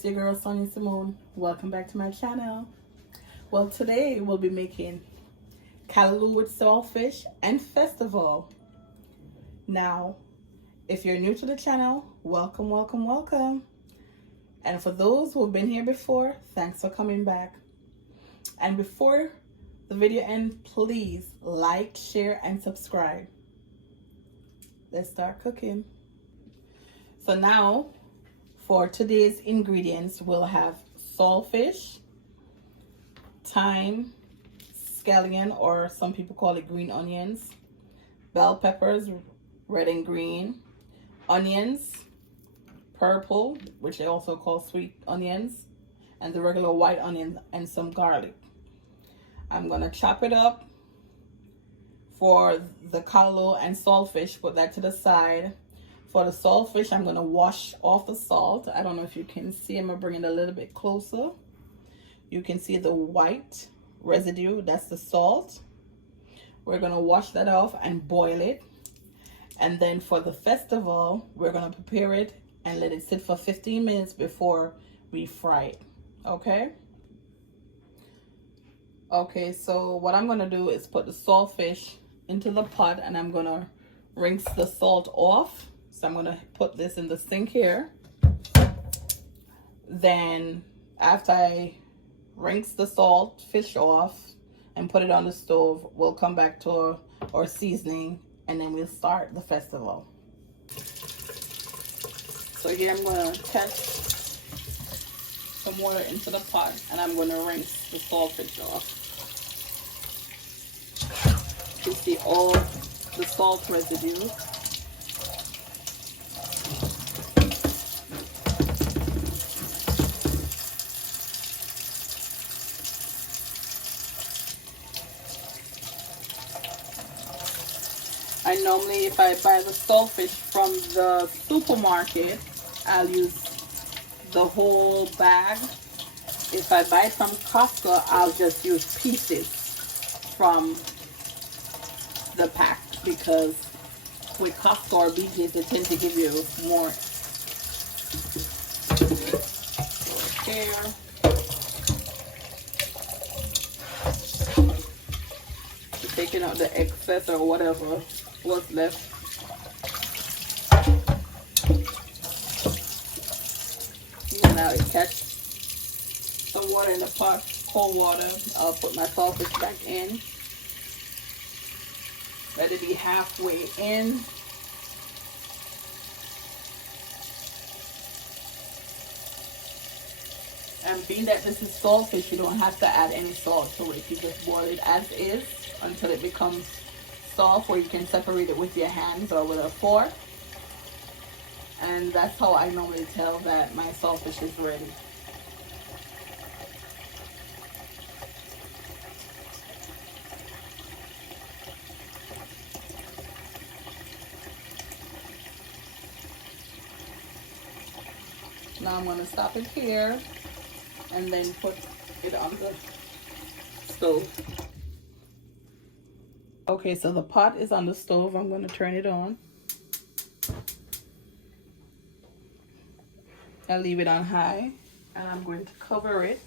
it's your girl Sonia Simone. Welcome back to my channel. Well, today we'll be making callaloo with saltfish and festival. Now, if you're new to the channel, welcome, welcome, welcome. And for those who have been here before, thanks for coming back. And before the video ends, please like, share, and subscribe. Let's start cooking. So now, for today's ingredients, we'll have saltfish, thyme, scallion, or some people call it green onions, bell peppers, red and green, onions, purple, which they also call sweet onions, and the regular white onion, and some garlic. I'm gonna chop it up for the callaloo and saltfish, put that to the side. For the saltfish, I'm gonna wash off the salt. I don't know if you can see, I'm gonna bring it a little bit closer. You can see the white residue, that's the salt. We're gonna wash that off and boil it. And then for the festival, we're gonna prepare it and let it sit for 15 minutes before we fry it, okay? Okay, so what I'm gonna do is put the saltfish into the pot and I'm gonna rinse the salt off. So I'm gonna put this in the sink here. Then after I rinse the saltfish off and put it on the stove, we'll come back to our seasoning and then we'll start the festival. So here I'm gonna catch some water into the pot and I'm gonna rinse the saltfish off. You see all the salt residue. I normally, if I buy the saltfish from the supermarket, I'll use the whole bag. If I buy from Costco, I'll just use pieces from the pack, because with Costco or BJ's, they tend to give you more. Here. Taking out the excess or whatever was left. And now it catch some water in the pot, cold water. I'll put my saltfish back in. Let it be halfway in. And being that this is saltfish, you don't have to add any salt to it. You just boil it as is until it becomes soft, where you can separate it with your hands or with a fork. And that's how I normally tell that my saltfish is ready. Now I'm going to stop it here and then put it on the stove. Okay, so the pot is on the stove. I'm going to turn it on. I'll leave it on high and I'm going to cover it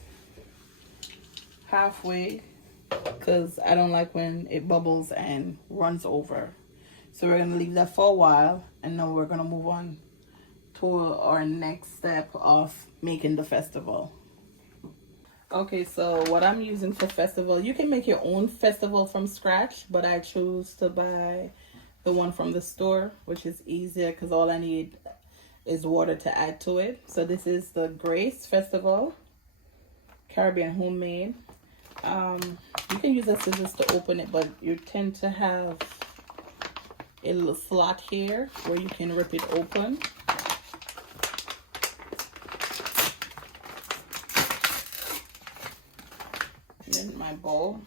halfway because I don't like when it bubbles and runs over. So we're going to leave that for a while and then we're going to move on to our next step of making the festival. Okay, so what I'm using for festival, you can make your own festival from scratch, but I choose to buy the one from the store, which is easier because all I need is water to add to it. So this is the Grace Festival, Caribbean homemade. You can use a scissors to open it, but you tend to have a little slot here where you can rip it open. In my bowl.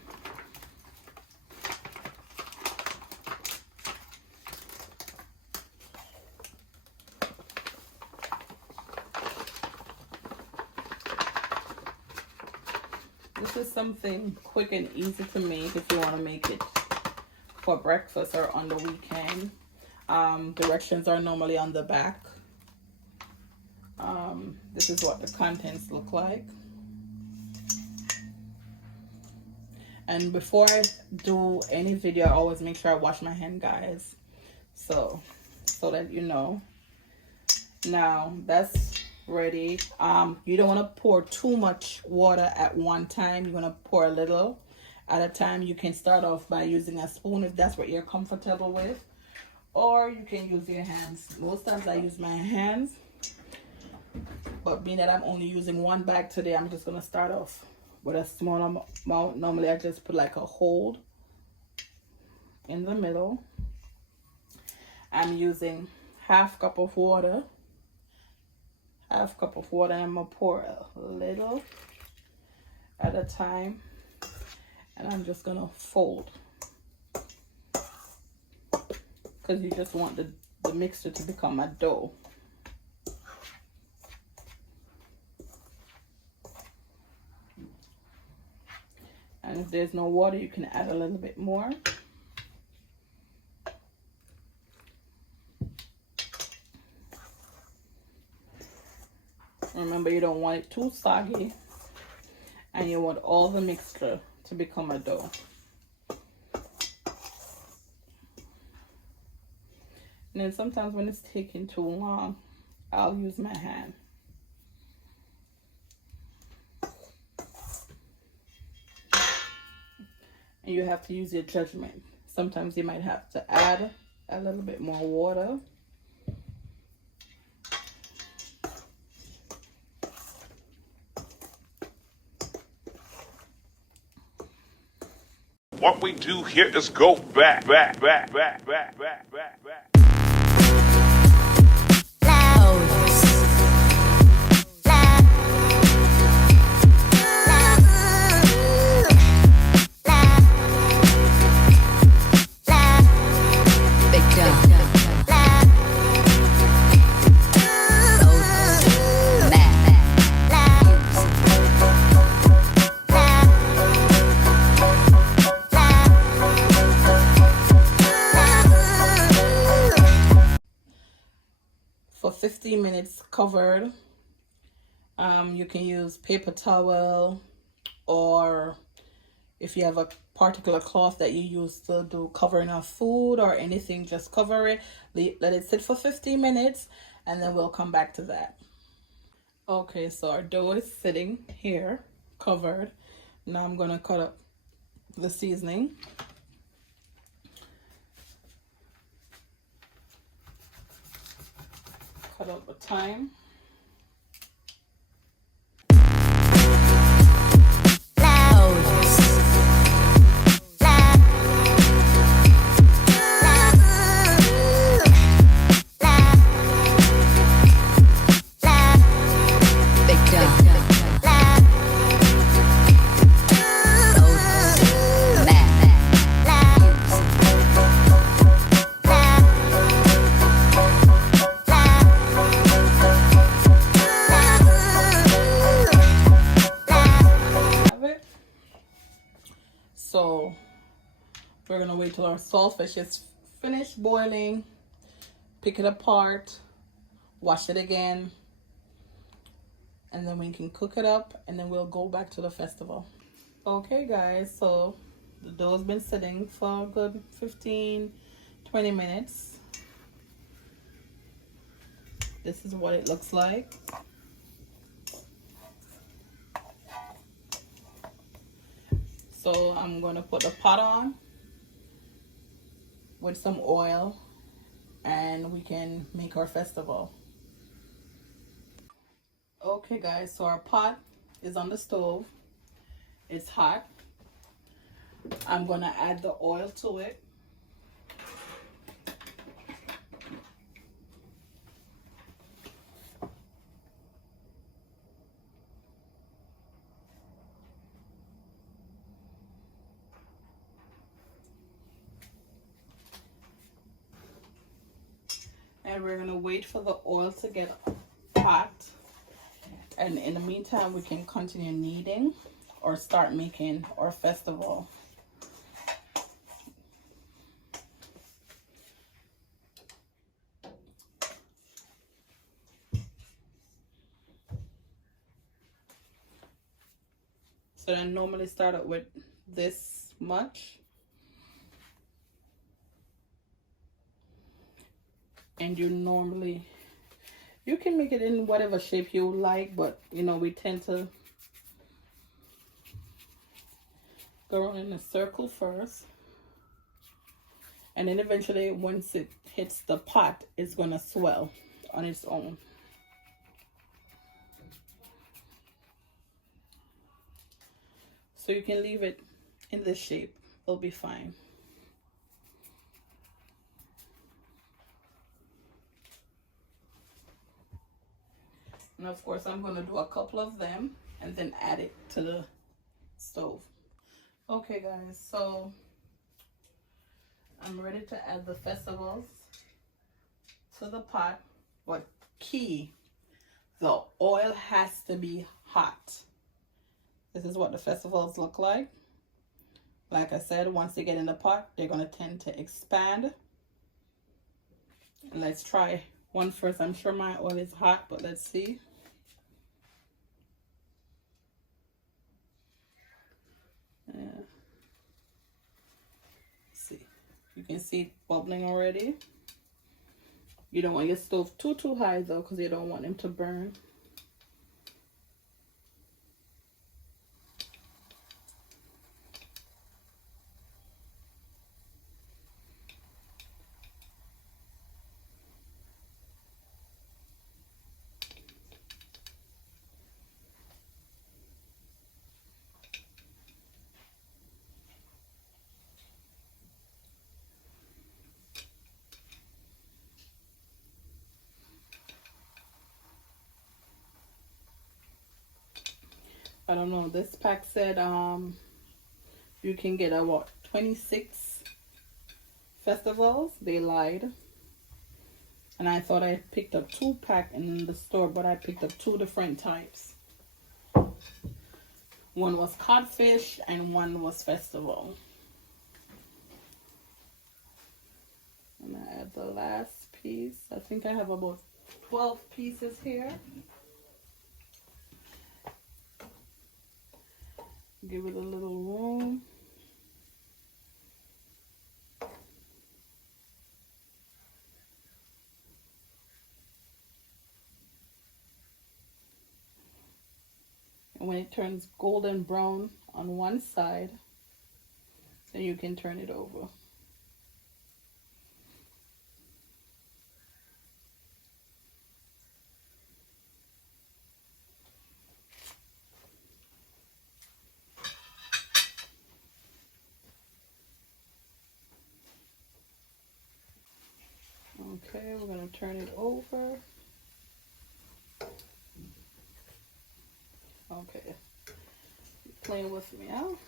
This is something quick and easy to make if you want to make it for breakfast or on the weekend. Directions are normally on the back. This is what the contents look like. And before I do any video, I always make sure I wash my hand, guys. So that you know. Now that's ready. You don't want to pour too much water at one time. You're going to pour a little at a time. You can start off by using a spoon if that's what you're comfortable with. Or you can use your hands. Most times I use my hands. But being that I'm only using one bag today, I'm just going to start off with a small amount. Normally I just put like a hold in the middle. I'm using half cup of water. Half cup of water. I'm going to pour a little at a time. And I'm just going to fold. Because you just want the mixture to become a dough. And if there's no water, you can add a little bit more. Remember, you don't want it too soggy. And you want all the mixture to become a dough. And then sometimes when it's taking too long, I'll use my hand. And you have to use your judgment. Sometimes you might have to add a little bit more water. What we do here is go back. For 15 minutes covered. You can use paper towel, or if you have a particular cloth that you use to do covering of food or anything, just cover it. Let it sit for 15 minutes and then we'll come back to that. Okay, so our dough is sitting here covered. Now I'm going to cut up the seasoning. Cut out the thyme. So we're gonna wait till our saltfish is finished boiling, pick it apart, wash it again, and then we can cook it up, and then we'll go back to the festival. Okay guys, so the dough's been sitting for a good 15-20 minutes. This is what it looks like. So I'm going to put a pot on with some oil and we can make our festival. Okay guys, so our pot is on the stove. It's hot. I'm going to add the oil to it. And we're going to wait for the oil to get hot. And in the meantime, we can continue kneading or start making our festival. So I normally start out with this much. And you can make it in whatever shape you like, but you know, we tend to go around in a circle first. And then eventually, once it hits the pot, it's gonna swell on its own. So you can leave it in this shape, it'll be fine. And of course, I'm gonna do a couple of them and then add it to the stove. Okay guys, so I'm ready to add the festivals to the pot. But key, the oil has to be hot. This is what the festivals look like. Like I said, once they get in the pot, they're going to tend to expand. Let's try one first. I'm sure my oil is hot, but let's see. Yeah. See, you can see it bubbling already. You don't want your stove too high though, because you don't want them to burn. I don't know, this pack said you can get about 26 festivals. They lied. And I thought I picked up 2-pack in the store, but I picked up 2 different types. One was codfish and one was festival. And I add the last piece. I think I have about 12 pieces here. Give it a little room. And when it turns golden brown on one side, then you can turn it over. Okay, we're going to turn it over. Okay, playing with me out.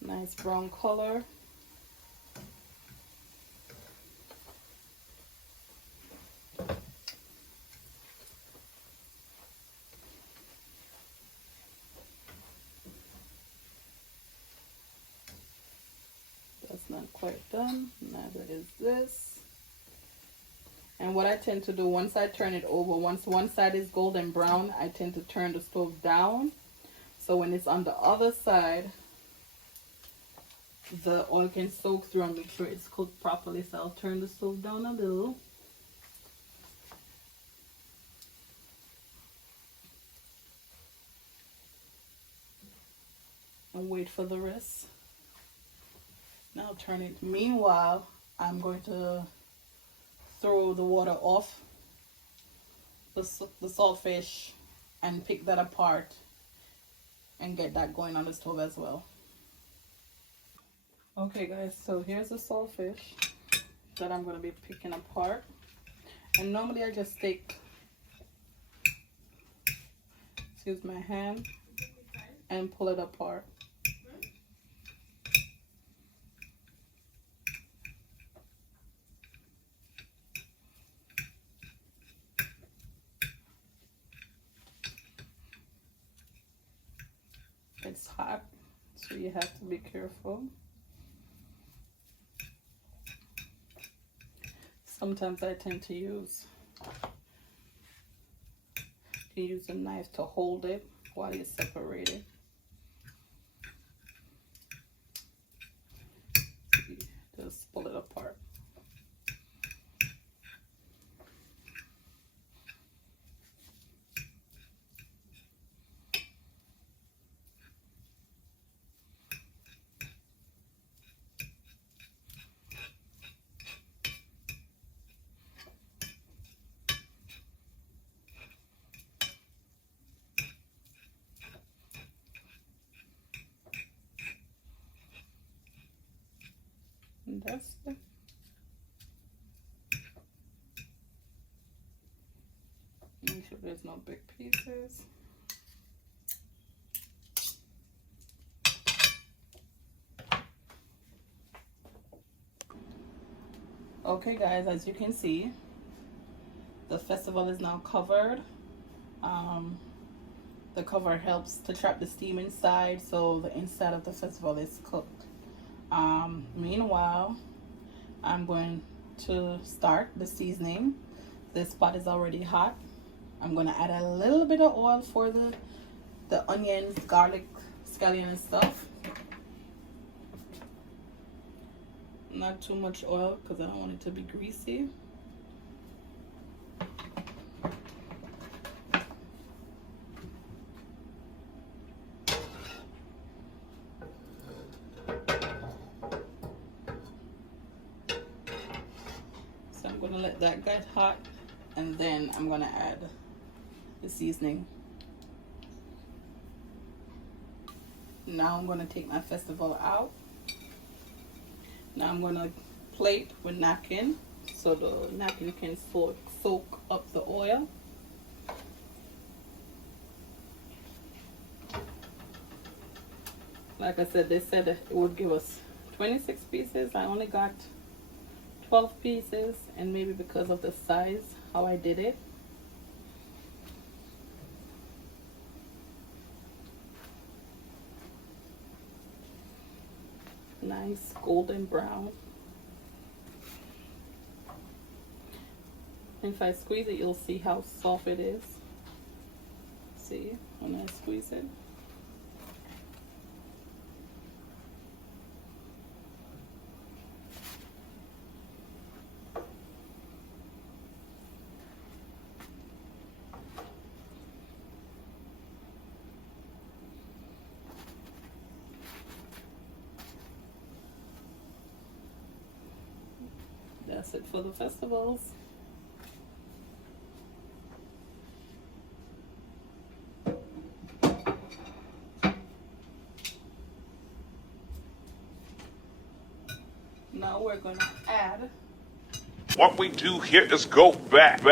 Nice brown color. That's not quite done. Neither is this. And what I tend to do, once I turn it over, once one side is golden brown, I tend to turn the stove down. So when it's on the other side, the oil can soak through and make sure it's cooked properly. So I'll turn the stove down a little. And wait for the rest. Now turn it. Meanwhile, I'm going to throw the water off the saltfish and pick that apart and get that going on the stove as well. Okay guys, so here's the saltfish that I'm going to be picking apart. And normally I just take, excuse my hand, and pull it apart. It's hot, so you have to be careful. Sometimes I tend to use You can use a knife to hold it while you separate it. Just pull it apart. And that's it. Make sure there's no big pieces. Okay guys, as you can see, the festival is now covered. The cover helps to trap the steam inside, so the inside of the festival is cooked. Meanwhile, I'm going to start the seasoning. This pot is already hot. I'm going to add a little bit of oil for the onions, garlic, scallion and stuff. Not too much oil because I don't want it to be greasy. So I'm going to let that get hot, and then I'm going to add the seasoning. Now I'm going to take my festival out. Now I'm going to plate with napkin so the napkin can soak up the oil. Like I said, they said it would give us 26 pieces. I only got 12 pieces, and maybe because of the size, how I did it. Nice golden brown. And if I squeeze it, you'll see how soft it is. See, when I squeeze it. That's it for the festivals. Now we're going to add. What we do here is go back.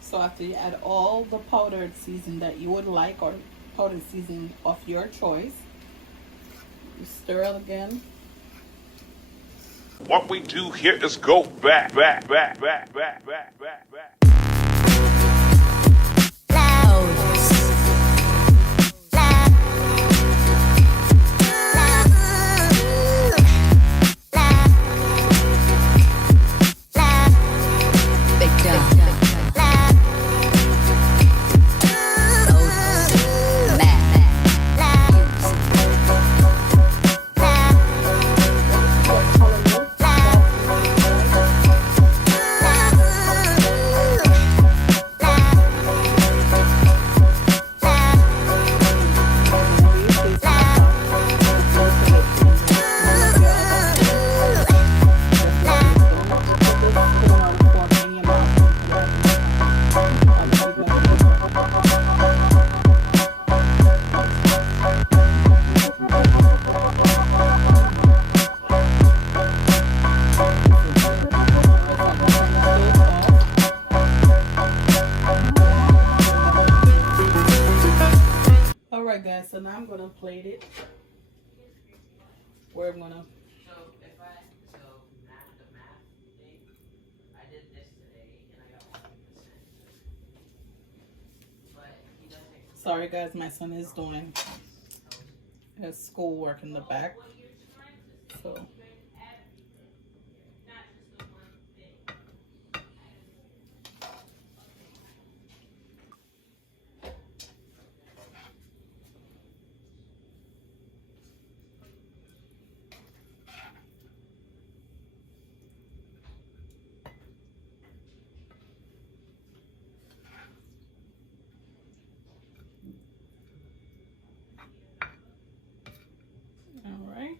So after you add all the powdered seasoning that you would like, or powdered seasoning of your choice, you stir it again. What we do here is go back. guys, so now I'm gonna plate it. Where I'm gonna. Sorry guys, my son is doing his schoolwork in the back. So. All right.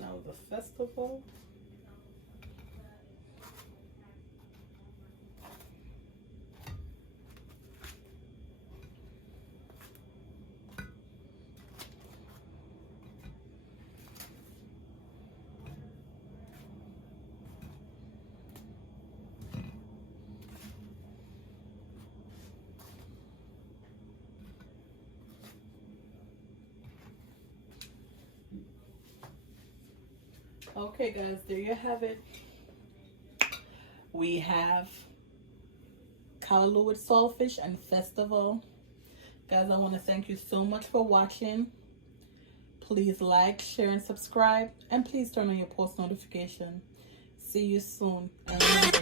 Now the festival. Okay guys, there you have it. We have Callaloo with saltfish and festival. Guys, I want to thank you so much for watching. Please like, share, and subscribe. And please turn on your post notification. See you soon. And